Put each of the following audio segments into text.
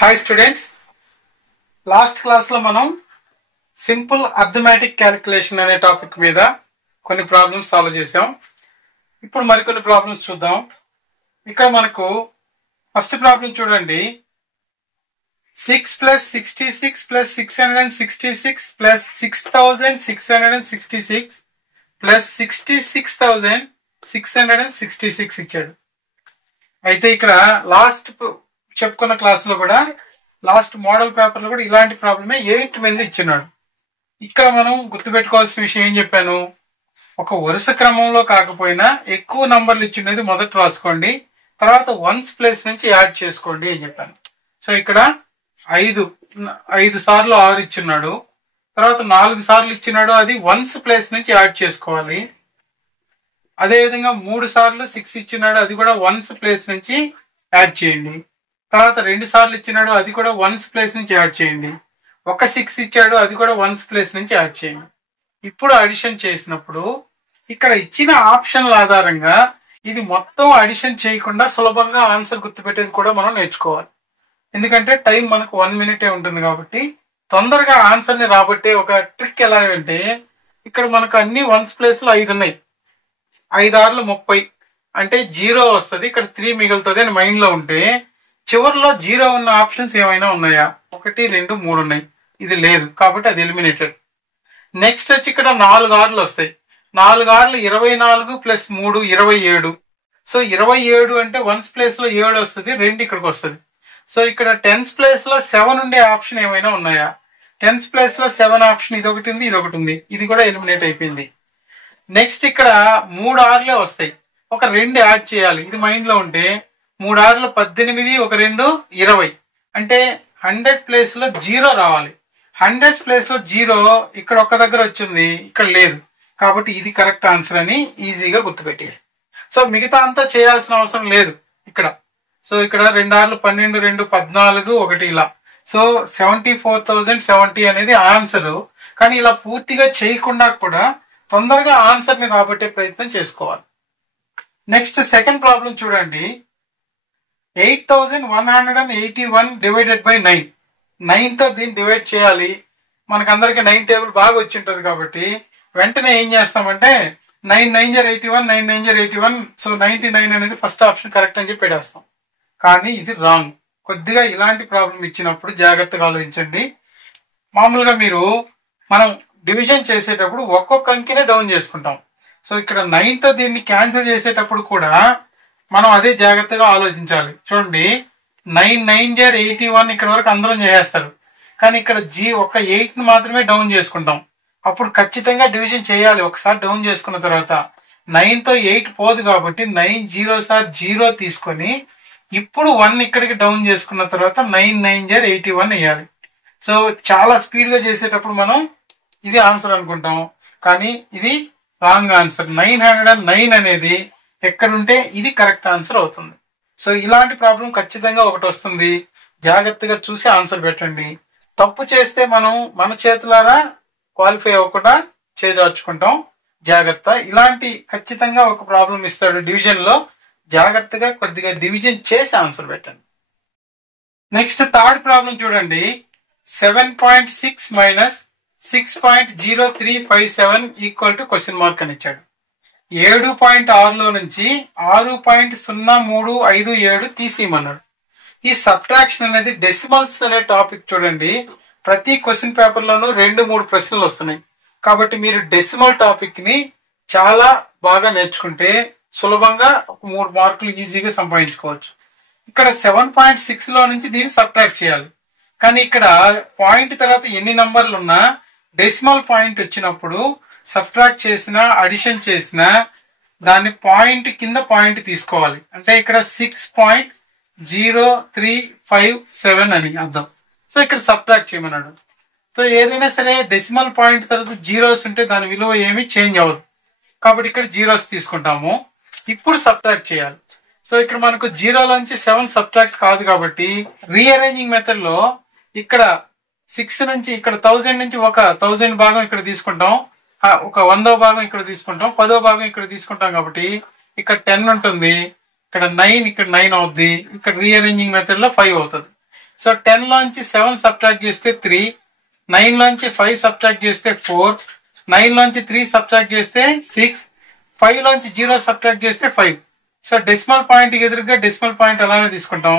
Hi students, last class లో మనం simple arithmetic calculation అనే టాపిక్ మీద కొన్ని ప్రాబ్లమ్స్ సాల్వ్ చేసాం. ఇప్పుడు మరికొన్ని ప్రాబ్లమ్స్ చూద్దాం. ఇక్కడ మనకు ఫస్ట్ ప్రాబ్లం చూడండి. 6 + 66 + 666 + 6666 + 66,666 ఇచ్చాడు. అయితే ఇక్కడ లాస్ట్ చెప్పుకున్న క్లాస్ లో కూడా లాస్ట్ మోడల్ పేపర్ లో కూడా ఇలాంటి ప్రాబ్లమే 8 మంది ఇచ్చినాడు. ఇక్కడ మనం గుర్తుపెట్టుకోవాల్సిన విషయం ఏం చెప్పాను, ఒక వరుస క్రమంలో కాకపోయినా ఎక్కువ నంబర్లు ఇచ్చినది మొదట రాసుకోండి, తర్వాత వన్స్ ప్లేస్ నుంచి యాడ్ చేసుకోండి అని చెప్పాను. సో ఇక్కడ 5 సార్లు 6 ఇచ్చిన్నాడు, తర్వాత 4 సార్లు ఇచ్చినాడు, అది వన్స్ ప్లేస్ నుంచి యాడ్ చేసుకోవాలి. అదేవిధంగా 3 సార్లు 6 ఇచ్చినాడు, అది కూడా వన్స్ ప్లేస్ నుంచి యాడ్ చేయండి. తర్వాత 2 సార్లు ఇచ్చినాడు, అది కూడా వన్స్ ప్లేస్ నుంచి యాడ్ చేయండి. ఒక 6 ఇచ్చాడు, అది కూడా వన్స్ ప్లేస్ నుంచి యాడ్ చేయండి. ఇప్పుడు అడిషన్ చేసినప్పుడు ఇక్కడ ఇచ్చిన ఆప్షన్ల ఆధారంగా ఇది మొత్తం అడిషన్ చేయకుండా సులభంగా ఆన్సర్ గుర్తుపెట్టేది కూడా మనం నేర్చుకోవాలి. ఎందుకంటే టైం మనకు 1 మినిటే ఉంటుంది కాబట్టి తొందరగా ఆన్సర్ ని రాబట్టే ఒక ట్రిక్ ఎలాగంటే, ఇక్కడ మనకు అన్ని వన్స్ ప్లేస్ లో 5 ఉన్నాయి. 5 × 30 అంటే 0 వస్తుంది, ఇక్కడ 3 మిగులుతుంది అని మైండ్ లో ఉంటే చివరిలో 0 ఉన్న ఆప్షన్స్ ఏమైనా ఉన్నాయా? 1, 2, 3 ఉన్నాయి. ఇది లేదు కాబట్టి అది ఎలిమినేటెడ్. నెక్స్ట్ వచ్చి ఇక్కడ 4 ఆర్లు వస్తాయి. 4 ఆర్లు 24 + 3 27. సో 27 అంటే వన్స్ ప్లేస్ లో 7 వస్తుంది, 2 ఇక్కడికి వస్తుంది. సో ఇక్కడ 10th ప్లేస్ లో 7 ఉండే ఆప్షన్ ఏమైనా ఉన్నాయా? 10th ప్లేస్ లో 7 ఆప్షన్ ఇదొకటి ఉంది, ఇదొకటి ఉంది, ఇది కూడా ఎలిమినేట్ అయిపోయింది. నెక్స్ట్ ఇక్కడ 3 ఆర్లే వస్తాయి, ఒక 2 యాడ్ చేయాలి. ఇది మైండ్ లో ఉంటే 3 ఆర్లు 18, ఒక 2 20. అంటే 100 ప్లేస్ లో 0 రావాలి. 100 ప్లేస్ లో 0 ఇక్కడ ఒక్క దగ్గర వచ్చింది, ఇక్కడ లేదు కాబట్టి ఇది కరెక్ట్ ఆన్సర్ అని ఈజీగా గుర్తుపెట్టేది. సో మిగతా అంతా చేయాల్సిన అవసరం లేదు ఇక్కడ. సో ఇక్కడ 2 ఆర్లు 12, 2 14, 1 ఇలా. సో 74,070 అనేది ఆన్సర్. కానీ ఇలా పూర్తిగా చేయకుండా కూడా తొందరగా ఆన్సర్ ని రాబట్టే ప్రయత్నం చేసుకోవాలి. నెక్స్ట్ సెకండ్ ప్రాబ్లం చూడండి. 8,181 డివైడెడ్ బై 9. 9 తో దీన్ని డివైడ్ చేయాలి. మనకందరికి 9 టేబుల్ బాగా వచ్చి ఉంటుంది కాబట్టి వెంటనే ఏం చేస్తామంటే 9 9 × 81, 9 9 × 81. సో 99 అనేది ఫస్ట్ ఆప్షన్ కరెక్ట్ అని చెప్పి పెట్టేస్తాం. కానీ ఇది రాంగ్. కొద్దిగా ఇలాంటి ప్రాబ్లం ఇచ్చినప్పుడు జాగ్రత్తగా ఆలోచించండి. మామూలుగా మనం డివిజన్ చేసేటప్పుడు ఒక్కొక్క అంకినే డౌన్ చేసుకుంటాం. సో ఇక్కడ 9 తో దీన్ని క్యాన్సిల్ చేసేటప్పుడు కూడా మనం అదే జాగ్రత్తగా ఆలోచించాలి. చూడండి, 9 9 × 81 ఇక్కడ వరకు అందరం చేసేస్తారు, కానీ ఇక్కడ ఒక 8 ని మాత్రమే డౌన్ చేసుకుంటాం. అప్పుడు ఖచ్చితంగా డివిజన్ చేయాలి. ఒకసారి డౌన్ చేసుకున్న తర్వాత 9 తో 8 పోదు కాబట్టి 9 0 సార్ 0 తీసుకొని ఇప్పుడు 1 ఇక్కడికి డౌన్ చేసుకున్న తర్వాత 9 9 × 81 వేయాలి. సో చాలా స్పీడ్ గా చేసేటప్పుడు మనం ఇది ఆన్సర్ అనుకుంటాం, కానీ ఇది రాంగ్ ఆన్సర్. 909 అనేది ఎక్కడుంటే ఇది కరెక్ట్ ఆన్సర్ అవుతుంది. సో ఇలాంటి ప్రాబ్లం ఖచ్చితంగా ఒకటి వస్తుంది. జాగ్రత్తగా చూసి ఆన్సర్ పెట్టండి. తప్పు చేస్తే మనం మన చేతులారా క్వాలిఫై అవ్వకుండా చేజార్చుకుంటాం. జాగ్రత్త. ఇలాంటి ఖచ్చితంగా ఒక ప్రాబ్లం ఇస్తాడు డివిజన్ లో, జాగ్రత్తగా కొద్దిగా డివిజన్ చేసి ఆన్సర్ పెట్టండి. నెక్స్ట్ థర్డ్ ప్రాబ్లం చూడండి. 7.6 - 6.0357 = అని ఇచ్చాడు. 7.6 నుంచి 6.0357 తీసేయమన్నాడు. ఈ సబ్ట్రాక్షన్ అనేది డెసిమల్స్ అనే టాపిక్ చూడండి. ప్రతి క్వశ్చన్ పేపర్ లోనూ 2-3 ప్రశ్నలు వస్తున్నాయి కాబట్టి మీరు డెసిమల్ టాపిక్ ని చాలా బాగా నేర్చుకుంటే సులభంగా 3 మార్కులు ఈజీగా సంపాదించుకోవచ్చు. ఇక్కడ 7.6 లో నుంచి దీన్ని సబ్ట్రాక్ట్ చేయాలి. కానీ ఇక్కడ పాయింట్ తర్వాత ఎన్ని నంబర్లు ఉన్నా డెసిమల్ పాయింట్ వచ్చినప్పుడు సబ్ట్రాక్ట్ చేసినా అడిషన్ చేసినా దాన్ని పాయింట్ కింద పాయింట్ తీసుకోవాలి. అంటే ఇక్కడ 6.0357 అని అర్థం. సో ఇక్కడ సబ్ట్రాక్ట్ చేయమన్నాడు. సో ఏదైనా సరే డెసిమల్ పాయింట్ తర్వాత జీరోస్ ఉంటే దాని విలువ ఏమీ చేంజ్ అవ్వదు కాబట్టి ఇక్కడ జీరోస్ తీసుకుంటాము. ఇప్పుడు సబ్ట్రాక్ట్ చేయాలి. సో ఇక్కడ మనకు 0లోంచి 7 సబ్ట్రాక్ట్ కాదు కాబట్టి రీఅరేంజింగ్ మెథడ్ లో ఇక్కడ 6 నుంచి ఇక్కడ 1000 నుంచి ఒక 1000 భాగం ఇక్కడ తీసుకుంటాం, ఒక 100వ భాగం ఇక్కడ తీసుకుంటాం, 10వ భాగం ఇక్కడ తీసుకుంటాం కాబట్టి ఇక్కడ 10 ఉంటుంది, ఇక్కడ 9, ఇక్కడ 9 అవుద్ది. ఇక్కడ రీఅరేంజింగ్ మెథడ్ లో 5 అవుతుంది. సో 10 లోంచి 7 సబ్ట్రాక్ట్ చేస్తే 3, 9 లోంచి 5 సబ్ట్రాక్ట్ చేస్తే 4, 9 లోంచి 3 సబ్ట్రాక్ట్ చేస్తే 6, 5 లోంచి 0 సబ్ట్రాక్ట్ చేస్తే 5. సో డెసిమల్ పాయింట్ ఎదురుగా డెసిమల్ పాయింట్ అలానే తీసుకుంటాం.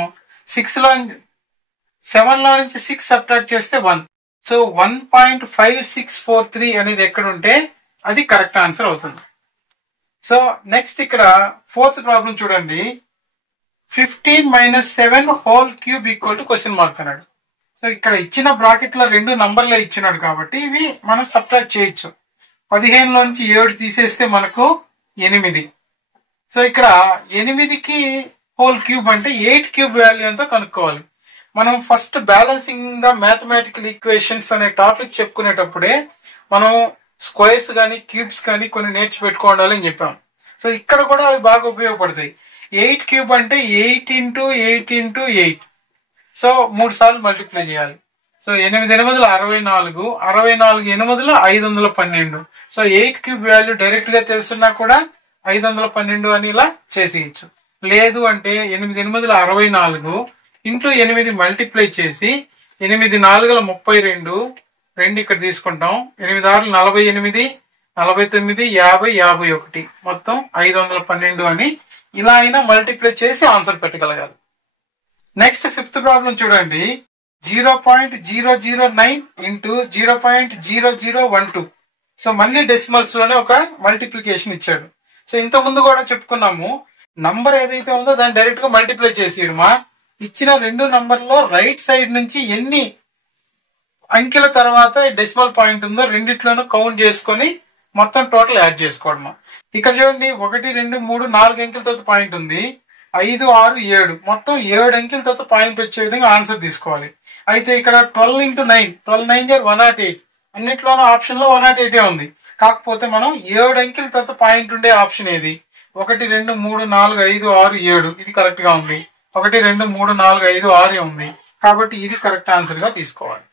7 లో నుంచి 6 సబ్ట్రాక్ట్ చేస్తే 1. సో 1.5643 అనేది ఎక్కడ ఉంటే అది కరెక్ట్ ఆన్సర్ అవుతుంది. సో నెక్స్ట్ ఇక్కడ 4th ప్రాబ్లం చూడండి. 15 - 7 whole cube equal to question mark అన్నాడు. సో ఇక్కడ ఇచ్చిన బ్రాకెట్ లో 2 నంబర్లే ఇచ్చినాడు కాబట్టి ఇవి మనం సబ్ట్రాక్ట్ చేయొచ్చు. 15 లోంచి 7 తీసేస్తే మనకు 8. సో ఇక్కడ 8కి హోల్ క్యూబ్ అంటే 8 క్యూబ్ వాల్యూ ఎంతో కనుక్కోవాలి. మనం first balancing the mathematical equations అనే టాపిక్ చెప్పుకునేటప్పుడే మనం స్క్వేర్స్ కానీ క్యూబ్స్ కానీ కొన్ని నేర్చిపెట్టుకోవాలి అని చెప్పాం. సో ఇక్కడ కూడా అవి బాగా ఉపయోగపడతాయి. 8 క్యూబ్ అంటే 8 × 8 × 8. సో 3 సార్లు మల్టిప్లై చేయాలి. So 8 × 8 = 64, 64 × 8 = 512. So 8 cube value direct గా తెలుసున్నా కూడా 512 అని ఇలా చేసేయచ్చు. లేదు అంటే 8 × 8 = 64 ఇంటూ 8 మల్టిప్లై చేసి 8 × 4 = 32, 2 ఇక్కడ తీసుకుంటాం. 8 × 6 = 48, 49, 50, 51 మొత్తం 512 అని ఇలా అయినా మల్టిప్లై చేసి ఆన్సర్ పెట్టగలగాలి. నెక్స్ట్ 5th ప్రాబ్లం చూడండి. 0.009 ఇంటూ 0.0012. సో మళ్ళీ డెసిమల్స్ లోనే ఒక మల్టిప్లికేషన్ ఇచ్చాడు. సో ఇంత ముందు కూడా చెప్పుకున్నాము, నంబర్ ఏదైతే ఉందో దాన్ని డైరెక్ట్ గా మల్టిప్లై చేసేయడమా, ఇచ్చిన 2 నంబర్లో రైట్ సైడ్ నుంచి ఎన్ని అంకెల తర్వాత డెసిమల్ పాయింట్ ఉందో రెండిట్లోనూ కౌంట్ చేసుకొని మొత్తం టోటల్ యాడ్ చేసుకోవడమా. ఇక్కడ చూడండి 1, 2, 3, 4 అంకెలతో పాయింట్ ఉంది. 5, 6, 7 మొత్తం 7 అంకెలతో పాయింట్ వచ్చే విధంగా ఆన్సర్ తీసుకోవాలి. అయితే ఇక్కడ 12 × 9, 12 9 = 108. అన్నిట్లోనూ ఆప్షన్ లో 108 ఉంది. కాకపోతే మనం 7 అంకెలతో పాయింట్ ఉండే ఆప్షన్ ఏది? 1, 2, 3, 4, 5, 6, 7 ఇది కరెక్ట్ గా ఉంది. 1, 2, 3, 4, 5, 6 ఉంది. కాబట్టి ఇది కరెక్ట్ ఆన్సర్ గా తీసుకోవాలి.